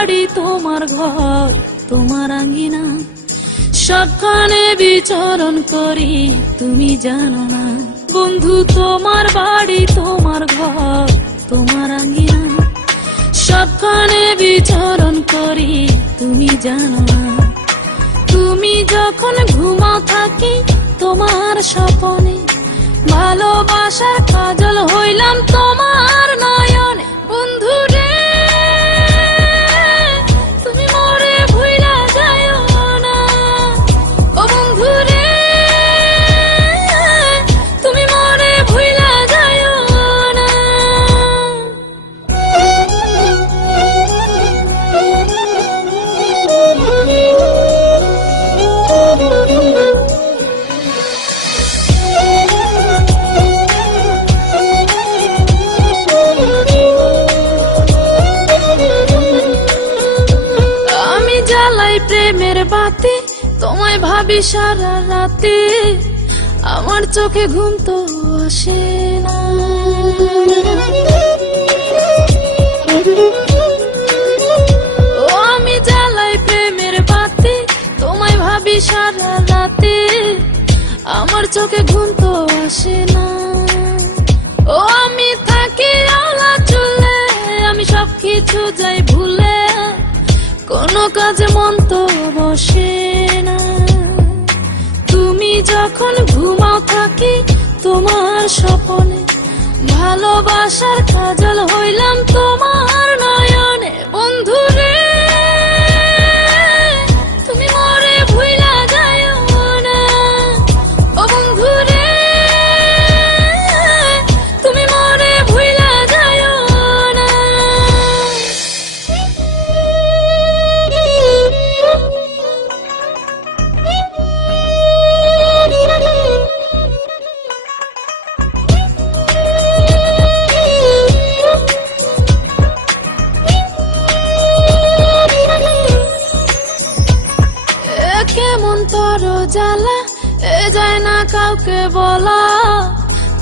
বাড়ি তোমার ঘর তোমার আঙ্গিনা, সবখানে বিচরণ করি তুমি জানো না। বন্ধু তোমার বাড়ি তোমার ঘর তোমার আঙ্গিনা, সবখানে বিচরণ করি তুমি জানো না। তুমি যখন ঘুমাও থাকি তোমার স্বপনে, ভালোবাসার কাজল হইলাম তোমার নয়নে। বন্ধু রে তুমি মরে ভুইলা যাও না, ও বন্ধু রে তুমি মরে ভুইলা যাও না। আমি জ্বালাই প্রেমের বাতি, তোমায় ভাবি সারা রাতে, আমার চোখে ঘুম তো আসে না। ও আমি জ্বালাই প্রেমের বাতি, তোমায় ভাবি সারা রাতে, আমার চোখে ঘুম তো আসে না। ও আমি থাকি আলা চুলে, আমি সবকিছু যাই ভুলে, কোনো কাজে মন তো বসে না। তুমি যখন ঘুমাও থাকি তোমার স্বপনে, ভালোবাসার কাজল হইলাম তোমার নয়নে। বন্ধু রে তুমি মরে ভুইলা যাও না, ও বন্ধু রে তুমি মরে ভুইলা যাও না। কেমন তর জ্বালা এ যায় না কাউকে বলা,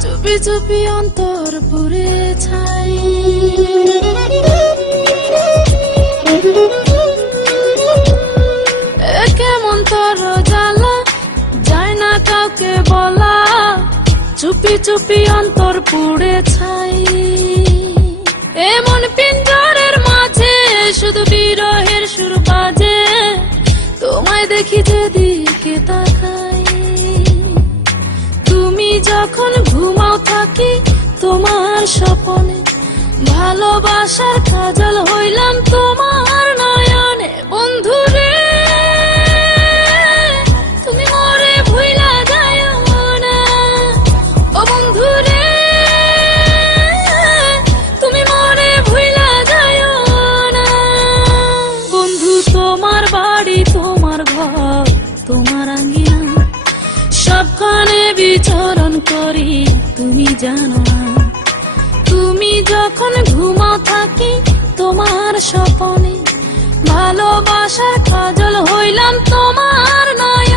চুপি চুপি অন্তর পুরে ছাই। কেমন তর জ্বালা যায় না কাউকে বলা, চুপি চুপি অন্তর পুড়ে ছাই। এমন পিঞ্জরের মাঝে শুধু বিরহের সুর বাজে, তোমায় দেখি যেদিকে তাকাই। তুমি যখন ঘুমাও থাকি তোমার স্বপনে, ভালোবাসার কাজল হইলাম তোমার নয়নে। বন্ধু রে তুমি মরে ভুইলা যাও না, ও বন্ধু রে তুমি মরে ভুইলা যাও না। বন্ধু তোমার বাড়ি তোমার ঘর তোমার আঙ্গিনা, সবখানে বিচরণ করি তুমি জানো না। তুমি যখন ঘুমাও থাকি তোমার স্বপনে, ভালোবাসার কাজল হইলাম তোমার নয়।